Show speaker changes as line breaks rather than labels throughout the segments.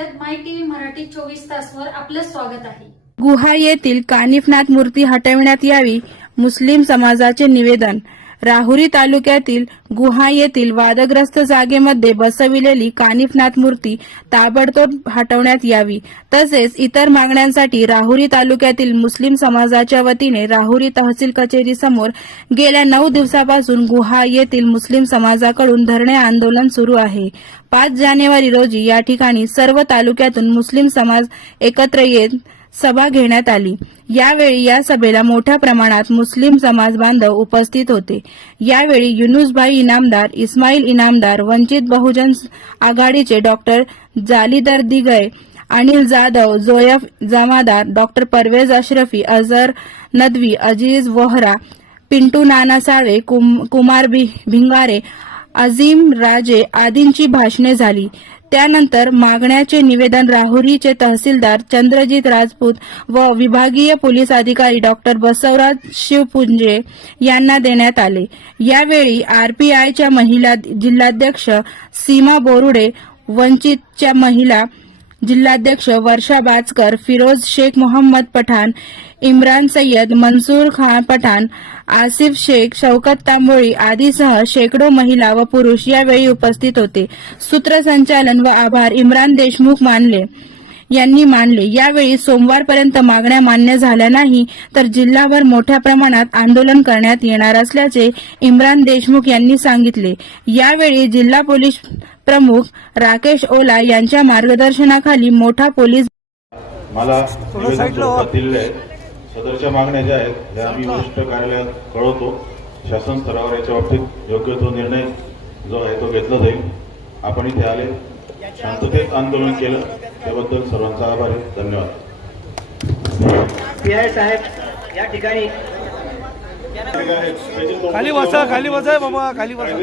ऐकूयात माय टीव्ही मराठी चोवीस तासवर आपलं स्वागत आहे.
गुहा येथील कानिफनाथ मूर्ती हटविण्यात यावी मुस्लिम समाजाचे निवेदन राहुरी तालुक्यातील गुहा येथील वादग्रस्त जागेमध्ये बसविलेली कानिफनाथ मूर्ती ताबडतोब हटवण्यात यावी. तसेच इतर मागण्यांसाठी राहुरी तालुक्यातील मुस्लिम समाजाच्या वतीने राहुरी तहसील कचेरी समोर गेल्या नऊ दिवसापासून गुहा येथील मुस्लिम समाजाकडून धरणे आंदोलन सुरू आहे. पाच जानेवारी रोजी या ठिकाणी सर्व तालुक्यातून मुस्लिम समाज एकत्र येत सभा घेण्यात आली. यावेळी या सभेला मोठ्या प्रमाणात मुस्लिम समाज बांधव उपस्थित होते. यावेळी युनुसभाई इनामदार इस्माईल इनामदार वंचित बहुजन आघाडीचे डॉक्टर जालीदर दिगय अनिल जाधव जोयफ जमादार डॉक्टर परवेज अशरफी अझर नदवी अजीज वोहरा पिंटू नाना साळे कुम- कुमार भिंगारे अझीम राजे आदींची भाषणे झाली. त्यानंतर मागण्याचे निवेदन राहुरीचे तहसीलदार चंद्रजित राजपूत व विभागीय पोलीस अधिकारी डॉक्टर बसवराज शिवपुंजे यांना देण्यात आले. यावेळी आरपीआयच्या महिला जिल्हाध्यक्ष सीमा बोरुडे वंचितच्या महिला जिल्हाध्यक्ष वर्षा बाजकर फिरोज शेख मोहम्मद पठाण इम्रान सय्यद मंसूर खान पठाण आसिफ शेख शौकत तांबोळी आदीसह शेकडो महिला व पुरुष यावेळी उपस्थित होते. सूत्रसंचालन व आभार इम्रान देशमुख मानले यांनी मानले. यावेळी सोमवारपर्यंत मागण्या मान्य झाल्या नाही तर जिल्हाभर मोठ्या प्रमाणात आंदोलन करण्यात येणार असल्याचे इम्रान देशमुख यांनी सांगितले. यावेळी जिल्हा पोलीस प्रमुख राकेश ओला यांच्या मार्गदर्शनाखाली मोठा पोलीस
मला सदरच्या मागण्या ज्या आहेत त्या आम्ही वरिष्ठ कार्यालयात कळवतो. शासन स्तरावर याच्या बाबतीत योग्य तो निर्णय जो आहे तो घेतला जाईल. आपण इथे आले. शांततेत आंदोलन केलं. त्याबद्दल सर्वांचा आभार आहे. धन्यवाद.
पी आय साहेब या ठिकाणी.
खाली बसा खाली बसा बाबा खाली बसा.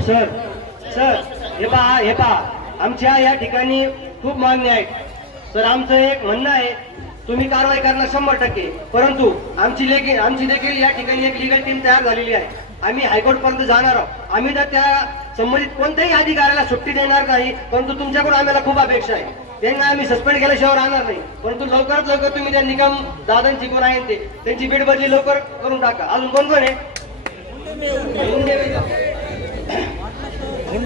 सर सर हे पहा हे पहा. आमच्या या ठिकाणी खूप मागण्या आहेत सर आमचं एक म्हणणं आहे तुम्ही कारवाई करणार शंभर टक्के. परंतु आमची लेखी आमची देखील या ठिकाणी एक लिगल टीम तयार झालेली आहे. आम्ही हायकोर्ट पर्यंत जाणार आहोत. आम्ही तर त्या संबंधित कोणत्याही अधिकाऱ्याला सुट्टी देणार नाही परंतु तुमच्याकडून आम्हाला खूप अपेक्षा आहे. त्यांना आम्ही सस्पेंड केल्याशिवाय राहणार नाही. परंतु लवकरात लवकर तुम्ही त्या निगम दादांची कोण आहे ते त्यांची बेड बदली लवकर करून टाका. अजून कोण कोण आहे?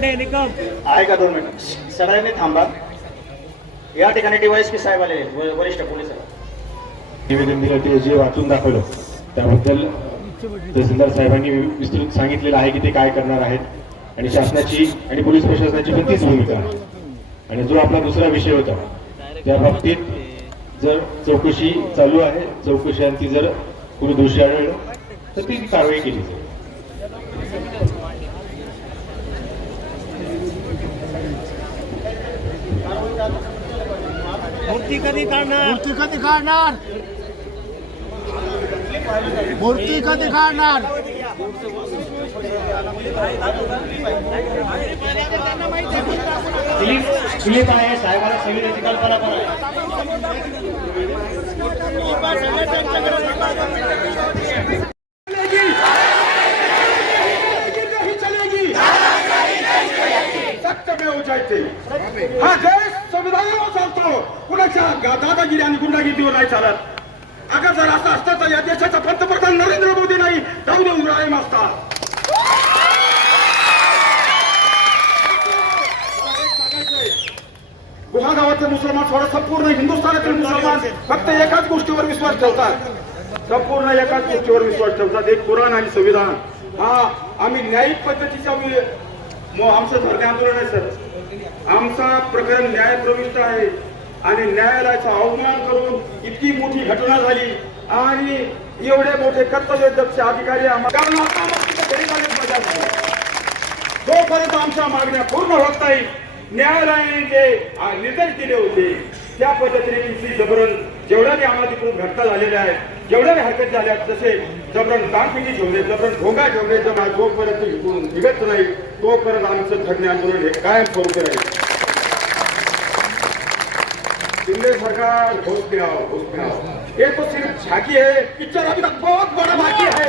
हुंडे निकम
आहे का दोन मिनिट. सगळ्यांनी थांबा. या ठिकाणी डीवायएसपी साहेब आलेले आहेत, व- वरिष्ठ पोलीस
निवेदन दिलं ते जे वाचून दाखवलं त्याबद्दल तहसीलदार साहेबांनी विस्तृत सांगितलेलं आहे की ते काय करणार आहेत. आणि शासनाची आणि पोलीस प्रशासनाची पण तीच भूमिका आहे. आणि जो आपला दुसरा विषय होता त्या बाबतीत जर चौकशी चालू आहे चौकशी आणि ती जर कोणी दोषी आढळलं तर ती कारवाई केली जाईल.
मूर्ती कधी काढणार
मूर्ती कधी काढणार मूर्ती कधी काढणार
दिलीप आहे साहेबाला सगळी कल्पना पण आहे
चलेगी। सक्त में हो जायचे हा. कुणाच्या दादागिरी आणि गुंडागिरीवर नाही चालत. अगं जर असं असतं तर या देशाचा पंतप्रधान नरेंद्र मोदी नाही जाऊ दे इब्राहिम असता गुहा गावातले मुसलमान सोडा संपूर्ण हिंदुस्थानातील मुसलमान फक्त एकाच गोष्टीवर विश्वास ठेवतात. संपूर्ण एकाच गोष्टीवर विश्वास ठेवतात. एक कुराण आणि संविधान. हा आम्ही न्यायिक पद्धतीच्या आमचं धरणे आंदोलन आहे सर. आमचा प्रकरण न्याय प्रविष्ट आहे. आणि न्यायालयाचा अवमान करून इतकी मोठी घटना झाली. आणि एवढे मोठे कर्तव्यदक्ष अधिकारी जोपर्यंत आमच्या मागण्या पूर्ण होत नाही न्यायालयाने जे निर्देश दिले होते त्या पद्धतीने इथली जबरन जेवढ्या बी अनाधिकृत घटना झालेल्या आहेत जेवढ्या बी हरकत झाल्या आहेत, जबरन दानपिटी ठेवले जबरन भोगा ठेवले जमा जोपर्यंत इथून निघत नाही तोपर्यंत आमचं धरणे आंदोलन हे कायम स्वरूपी राहील. शिंदे सरकार घोष में आओ होश आओ ये तो सिर्फ झाकी है पिक्चर अभी तक बहुत बड़ा बाकी है।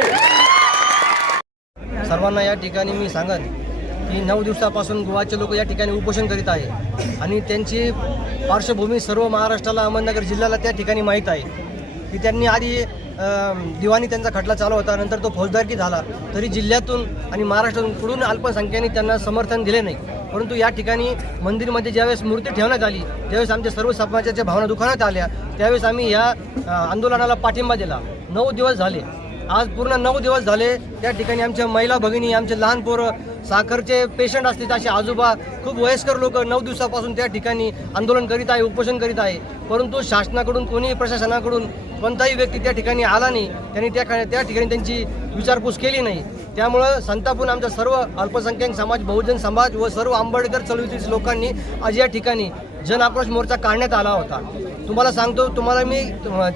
सर्वांना या ठिकाणी मी सांगत की नऊ दिवसापासून गोवाचे लोक या ठिकाणी उपोषण करीत आहे. आणि त्यांची पार्श्वभूमी सर्व महाराष्ट्राला अहमदनगर जिल्ह्याला त्या ठिकाणी माहीत आहे. की त्यांनी आधी दिवाणी त्यांचा खटला चालू होता नंतर तो फौजदारकी झाला. तरी जिल्ह्यातून आणि महाराष्ट्रातून कुठून अल्पसंख्याने त्यांना समर्थन दिले नाही. परंतु या ठिकाणी मंदिरमध्ये ज्यावेळेस मूर्ती ठेवण्यात आली ज्यावेळेस आमच्या सर्व समाजाच्या भावना दुखावण्यात आल्या. त्यावेळेस आम्ही या आंदोलनाला पाठिंबा दिला. नऊ दिवस झाले. आज पूर्ण नऊ दिवस झाले. त्या ठिकाणी आमच्या महिला भगिनी आमचे लहान पोरं साखरचे पेशंट असतील असे आजोबा खूप वयस्कर लोक नऊ दिवसापासून त्या ठिकाणी आंदोलन करीत आहे उपोषण करीत आहे. परंतु शासनाकडून कोणीही प्रशासनाकडून कोणताही व्यक्ती त्या ठिकाणी आला नाही. त्यांनी त्या त्या ठिकाणी त्यांची विचारपूस केली नाही. त्यामुळं संतापून आमच्या सर्व अल्पसंख्याक समाज बहुजन समाज व सर्व आंबेडकर चळवळीतील लोकांनी आज या ठिकाणी जन आक्रोश मोर्चा काढण्यात आला होता. तुम्हाला सांगतो तुम्हाला मी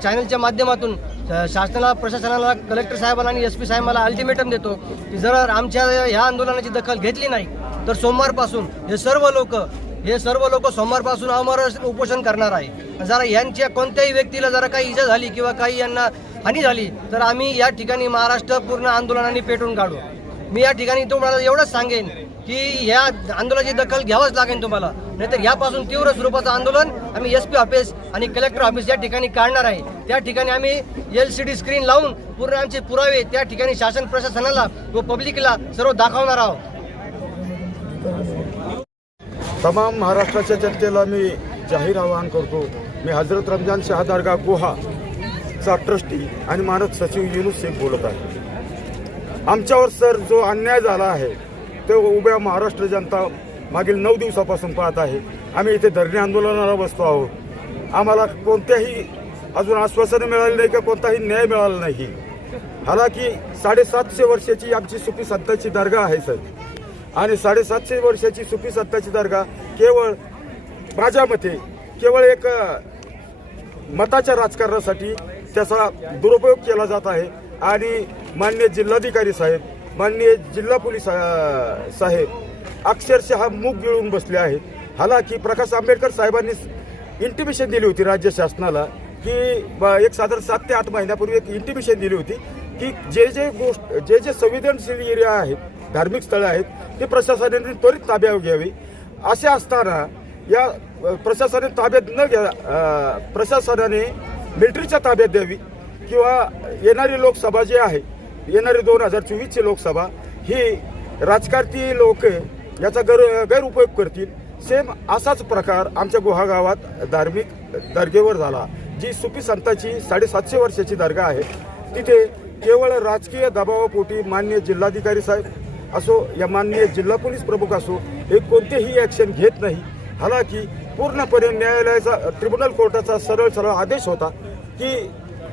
चॅनलच्या माध्यमातून शासनाला प्रशासनाला कलेक्टर साहेबांना आणि एस पी साहेबांना अल्टिमेटम देतो की जर आमच्या ह्या आंदोलनाची दखल घेतली नाही तर सोमवारपासून हे सर्व लोक हे सर्व लोक सोमवारपासून अमर उपोषण करणार आहे. जरा यांच्या कोणत्याही व्यक्तीला जरा काही इजा झाली किंवा काही यांना हानी झाली तर आम्ही या ठिकाणी महाराष्ट्र पूर्ण आंदोलनाने पेटून काढू. मी या ठिकाणी तुम्हाला एवढंच सांगेन की या आंदोलनाची दखल घ्यावंच लागेल तुम्हाला. नाहीतर यापासून तीव्र स्वरूपाचं आंदोलन आम्ही एस पी ऑफिस आणि कलेक्टर ऑफिस या ठिकाणी काढणार आहे. त्या ठिकाणी आम्ही एल सी डी स्क्रीन लावून पूर्ण आमचे पुरावे त्या ठिकाणी शासन प्रशासनाला व पब्लिकला सर्व दाखवणार आहोत.
तमाम महाराष्ट्राच्या जनतेला मी जाहीर आवाहन करतो. मी हजरत रमजान शहा दर्गा गुहा चा ट्रस्टी आणि मानद सचिव युनुस शेख बोलत आहे आमच्यावर सर जो अन्याय झाला आहे तो उभ्या महाराष्ट्र जनता मागील नऊ दिवसापासून पाहत आहे. आम्ही इथे धरणे आंदोलनाला बसतो आहोत. आम्हाला कोणत्याही अजून आश्वासनं मिळाली नाही का? कोणताही न्याय मिळाला नाही. हालाकी साडेसातशे वर्षाची आमची सुपी सत्ताची दर्गा आहे सर. आणि साडेसातशे वर्षाची सुफी सत्ताची दर्गा केवळ माझ्या मते केवळ एक मताच्या राजकारणासाठी त्याचा दुरुपयोग केला जात आहे. आणि मान्य जिल्हाधिकारी साहेब मान्य जिल्हा पोलीस साहेब अक्षरशः मूग गिळून बसले आहेत हालाकी प्रकाश आंबेडकर साहेबांनी इंटिमेशन दिली होती राज्य शासनाला की एक साधारण सात ते आठ महिन्यापूर्वी एक इंटिमेशन दिली होती की जे जे गोष्ट जे जे संवेदनशील एरिया आहेत धार्मिक स्थळं आहेत ते प्रशासनाने त्वरित ताब्यावर घ्यावी. असे असताना या प्रशासनाने ताब्यात न घ्या प्रशासनाने मिलिटरीच्या ताब्यात द्यावी किंवा येणारी लोकसभा जी आहे येणारी दोन हजार चोवीसची लोकसभा ही राजकारती लोक याचा गैर गैरउपयोग करतील. सेम असाच प्रकार आमच्या गुहा गावात धार्मिक दर्गेवर झाला. जी सुपी संताची साडेसातशे वर्षाची दर्गा आहे तिथे केवळ राजकीय दबावापोटी मान्य जिल्हाधिकारी साहेब असो या माननीय जिल्हा पोलीस प्रमुख असो हे कोणतेही ॲक्शन घेत नाही. हालाकी पूर्णपणे न्यायालयाचा ट्रिब्युनल कोर्टाचा सरळ सरळ आदेश होता. की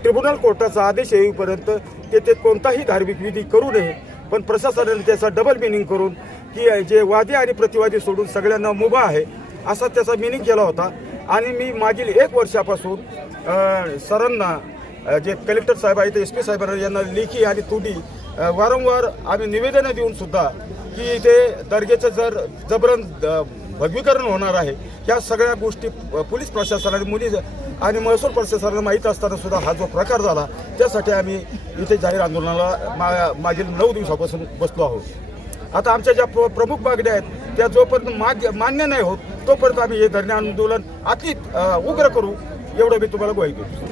ट्रिब्युनल कोर्टाचा आदेश येईपर्यंत तेथे कोणताही धार्मिक विधी करू नये. पण प्रशासनाने त्याचा डबल मिनिंग करून की जे वादी आणि प्रतिवादी सोडून सगळ्यांना मुभा आहे असा त्याचा मिनिंग केला होता. आणि मी मागील एक वर्षापासून सरांना जे कलेक्टर साहेब आहेत एस पी साहेबांना यांना लेखी आणि तुटी वारंवार आम्ही निवेदनं देऊनसुद्धा की इथे दर्गेचं जर जबरन अ, भगवीकरण होणार आहे ह्या सगळ्या गोष्टी पोलीस प्रशासनाने मुली आणि महसूल प्रशासनाला माहीत असताना सुद्धा हा जो प्रकार झाला त्यासाठी आम्ही इथे जाहीर आंदोलनाला मा मागील नऊ दिवसापासून बसलो आहोत. आता आमच्या ज्या प्रमुख मागण्या आहेत त्या जोपर्यंत माग मान्य नाही होत तोपर्यंत आम्ही हे धरणे आंदोलन अति उग्र करू एवढं मी तुम्हाला ग्वाही देतो.